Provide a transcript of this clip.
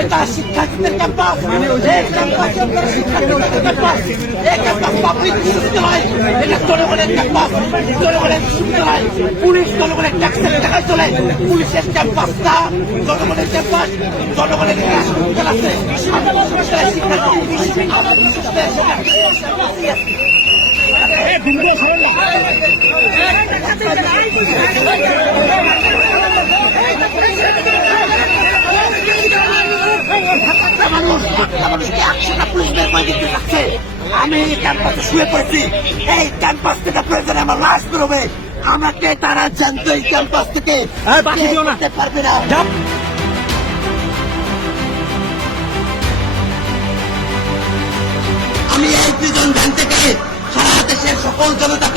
এটা শিক্ষার্থীদের ক্যাম্পাস, এই ক্যাম্পাসে আপনারা শিক্ষার্থীদের ক্যাম্পাস, এই ক্যাম্পাস পাবলিক বিশ্ববিদ্যালয়, এটা জনগণের ক্যাম্পাস, জনগণের বিশ্ববিদ্যালয়। পুলিশ জনগণের ট্যাক্সের টাকায় চলে, পুলিশের ক্যাম্পাস না, জনগণের ক্যাম্পাস, জনগণের বিশ্ববিদ্যালয় আছে। আমাদের বিশ্ববিদ্যালয়ের শিক্ষার্থী, আমাদের বিশ্ববিদ্যালয়ের মানুষকে 100টা পুলিশ বের করে দিতে যাচ্ছে। আমি এই ক্যাম্পাসে শুয়ে পড়েছি, এই ক্যাম্পাস থেকে প্রয়োজনে আমার লাশ বেরোবে, আমাকে তারা জানতো এই ক্যাম্পাস থেকে করতে পারবে না। আমি এই প্রিজন ভ্যান থেকে সারা দেশের সকল জনতা